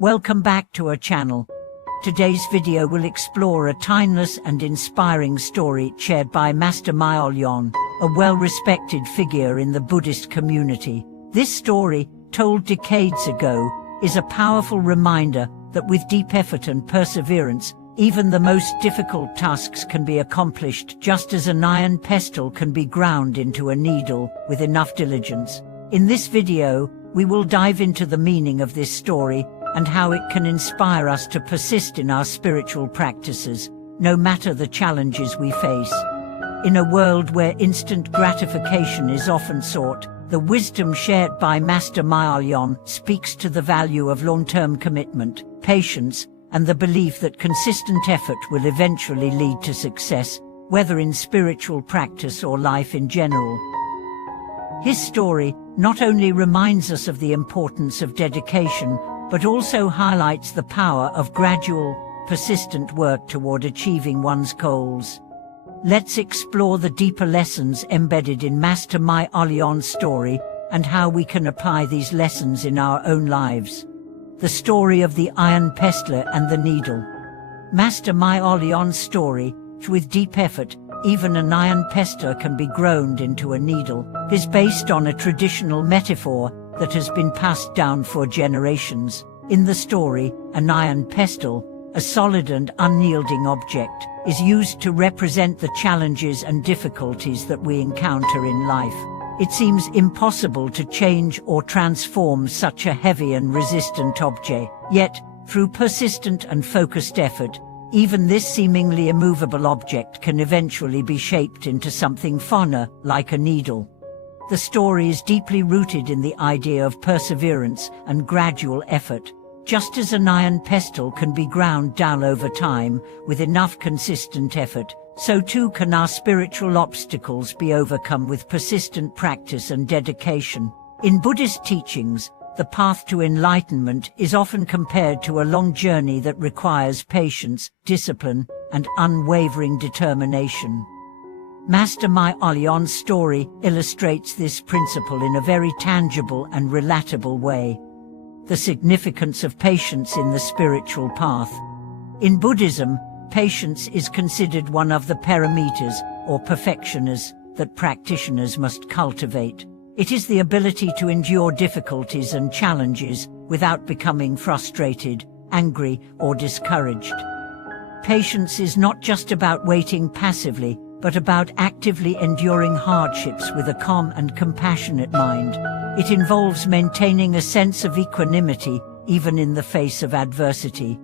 Welcome back to our channel. Today's video will explore a timeless and inspiring story shared by Master Miao, a well-respected figure in the Buddhist community. This story, told decades ago, is a powerful reminder that with deep effort and perseverance, even the most difficult tasks can be accomplished, just as an iron pestle can be ground into a needle with enough diligence. In this video, we will dive into the meaning of this story and how it can inspire us to persist in our spiritual practices, no matter the challenges we face. In a world where instant gratification is often sought, the wisdom shared by Master Miao speaks to the value of long-term commitment, patience, and the belief that consistent effort will eventually lead to success, whether in spiritual practice or life in general. His story not only reminds us of the importance of dedication, but also highlights the power of gradual, persistent work toward achieving one's goals. Let's explore the deeper lessons embedded in Master Miao's story and how we can apply these lessons in our own lives. The story of the iron pestle and the needle. Master Miao's story, with deep effort, even an iron pestle can be ground into a needle, is based on a traditional metaphor that has been passed down for generations. In the story, an iron pestle, a solid and unyielding object, is used to represent the challenges and difficulties that we encounter in life. It seems impossible to change or transform such a heavy and resistant object. Yet, through persistent and focused effort, even this seemingly immovable object can eventually be shaped into something finer, like a needle. The story is deeply rooted in the idea of perseverance and gradual effort. Just as an iron pestle can be ground down over time with enough consistent effort, so too can our spiritual obstacles be overcome with persistent practice and dedication. In Buddhist teachings, the path to enlightenment is often compared to a long journey that requires patience, discipline, and unwavering determination. Master Miao's story illustrates this principle in a very tangible and relatable way. The significance of patience in the spiritual path. In Buddhism, patience is considered one of the paramitas, or perfectioners, that practitioners must cultivate. It is the ability to endure difficulties and challenges without becoming frustrated, angry, or discouraged. Patience is not just about waiting passively, but about actively enduring hardships with a calm and compassionate mind. It involves maintaining a sense of equanimity, even in the face of adversity.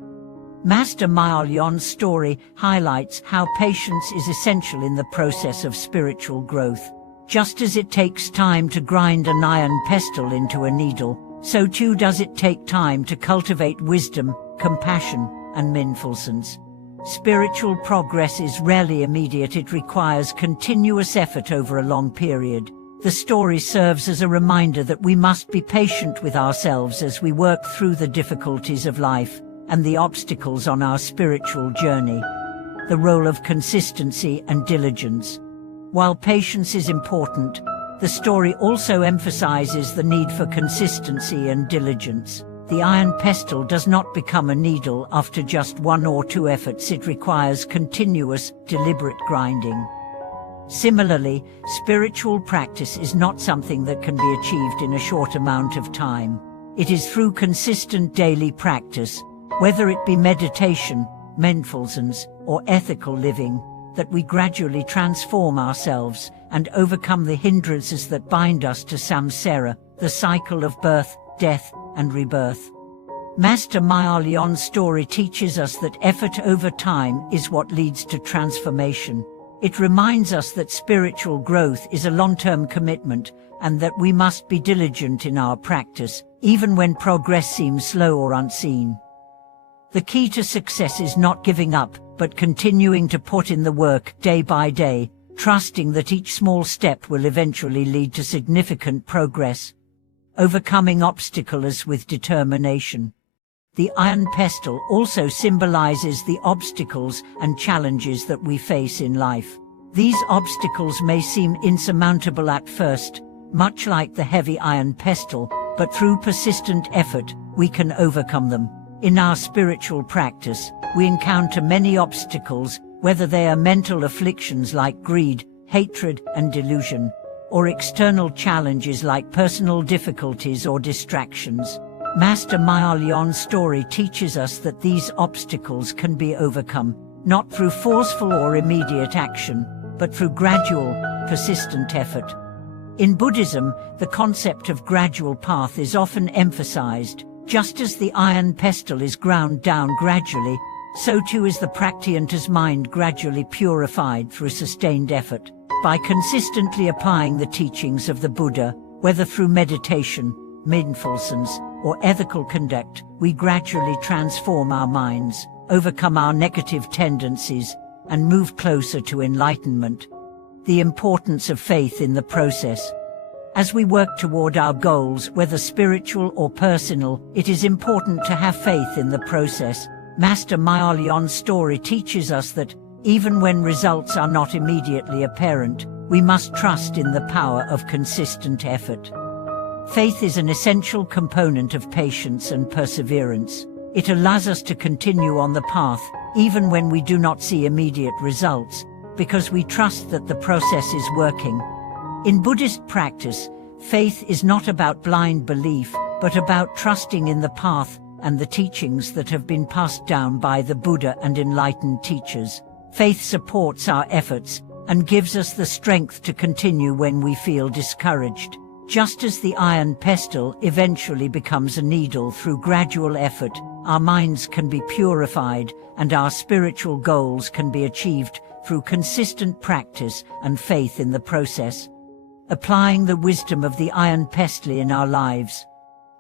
Master Miao's story highlights how patience is essential in the process of spiritual growth. Just as it takes time to grind an iron pestle into a needle, so too does it take time to cultivate wisdom, compassion, and mindfulness. Spiritual progress is rarely immediate. It requires continuous effort over a long period. The story serves as a reminder that we must be patient with ourselves as we work through the difficulties of life and the obstacles on our spiritual journey. The role of consistency and diligence. While patience is important, the story also emphasizes the need for consistency and diligence. The iron pestle does not become a needle after just one or two efforts. It requires continuous, deliberate grinding. Similarly, spiritual practice is not something that can be achieved in a short amount of time. It is through consistent daily practice, whether it be meditation, mindfulness, or ethical living, that we gradually transform ourselves and overcome the hindrances that bind us to samsara, the cycle of birth, death, and rebirth. Master Miao's story teaches us that effort over time is what leads to transformation. It reminds us that spiritual growth is a long-term commitment and that we must be diligent in our practice, even when progress seems slow or unseen. The key to success is not giving up, but continuing to put in the work day by day, trusting that each small step will eventually lead to significant progress. Overcoming obstacles with determination. The iron pestle also symbolizes the obstacles and challenges that we face in life. These obstacles may seem insurmountable at first, much like the heavy iron pestle, but through persistent effort, we can overcome them. In our spiritual practice, we encounter many obstacles, whether they are mental afflictions like greed, hatred, and delusion, or external challenges like personal difficulties or distractions. Master Miao Lian's story teaches us that these obstacles can be overcome, not through forceful or immediate action, but through gradual, persistent effort. In Buddhism, the concept of gradual path is often emphasized. Just as the iron pestle is ground down gradually, so too is the practianter's mind gradually purified through sustained effort. By consistently applying the teachings of the Buddha, whether through meditation, mindfulness, or ethical conduct, we gradually transform our minds, overcome our negative tendencies, and move closer to enlightenment. The importance of faith in the process. As we work toward our goals, whether spiritual or personal, it is important to have faith in the process. Master Miao Lian's story teaches us that, even when results are not immediately apparent, we must trust in the power of consistent effort. Faith is an essential component of patience and perseverance. It allows us to continue on the path, even when we do not see immediate results, because we trust that the process is working. In Buddhist practice, faith is not about blind belief, but about trusting in the path and the teachings that have been passed down by the Buddha and enlightened teachers. Faith supports our efforts and gives us the strength to continue when we feel discouraged. Just as the iron pestle eventually becomes a needle through gradual effort, our minds can be purified and our spiritual goals can be achieved through consistent practice and faith in the process. Applying the wisdom of the iron pestle in our lives.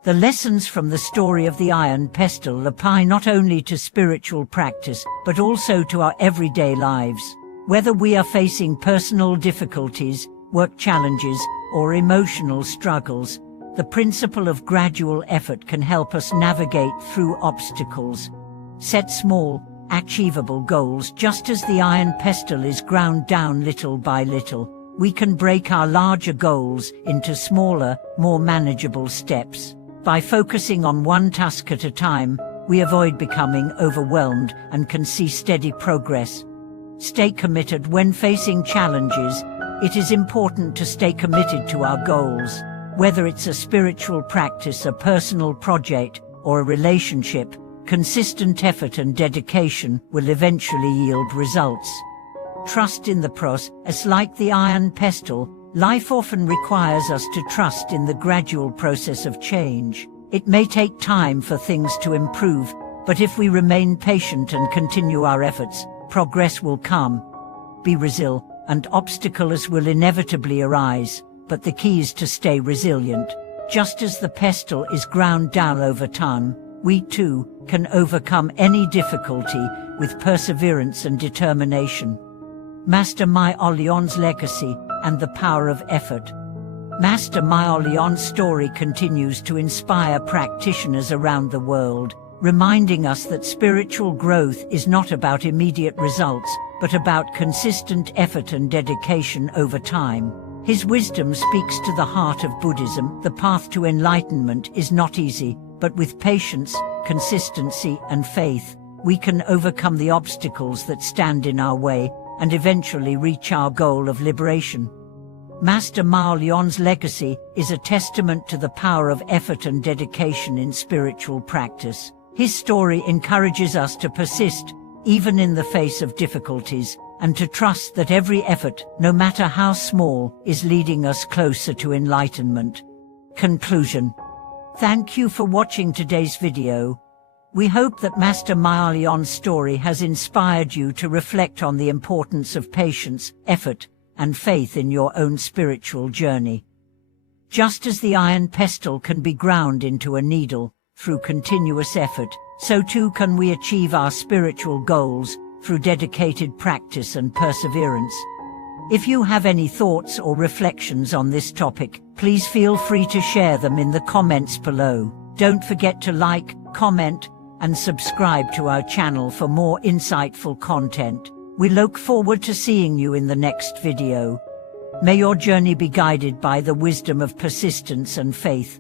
The lessons from the story of the iron pestle apply not only to spiritual practice, but also to our everyday lives. Whether we are facing personal difficulties, work challenges, or emotional struggles, the principle of gradual effort can help us navigate through obstacles. Set small, achievable goals. Just as the iron pestle is ground down little by little, we can break our larger goals into smaller, more manageable steps. By focusing on one task at a time, we avoid becoming overwhelmed and can see steady progress. Stay committed when facing challenges. It is important to stay committed to our goals. Whether it's a spiritual practice, a personal project, or a relationship, consistent effort and dedication will eventually yield results. Trust in the process. Like the iron pestle, life often requires us to trust in the gradual process of change. It may take time for things to improve, but if we remain patient and continue our efforts, progress will come. Be resilient, and obstacles will inevitably arise, but the key is to stay resilient. Just as the pestle is ground down over time, we too can overcome any difficulty with perseverance and determination. Master Miao Lian's legacy and the power of effort. Master Miao Lian's story continues to inspire practitioners around the world, reminding us that spiritual growth is not about immediate results, but about consistent effort and dedication over time. His wisdom speaks to the heart of Buddhism. The path to enlightenment is not easy, but with patience, consistency, and faith, we can overcome the obstacles that stand in our way and eventually reach our goal of liberation. Master Miao Lian's legacy is a testament to the power of effort and dedication in spiritual practice. His story encourages us to persist, even in the face of difficulties, and to trust that every effort, no matter how small, is leading us closer to enlightenment. Conclusion. Thank you for watching today's video. We hope that Master Miao Lian's story has inspired you to reflect on the importance of patience, effort, and faith in your own spiritual journey. Just as the iron pestle can be ground into a needle through continuous effort, so too can we achieve our spiritual goals through dedicated practice and perseverance. If you have any thoughts or reflections on this topic, please feel free to share them in the comments below. Don't forget to like, comment, and subscribe to our channel for more insightful content. We look forward to seeing you in the next video. May your journey be guided by the wisdom of persistence and faith.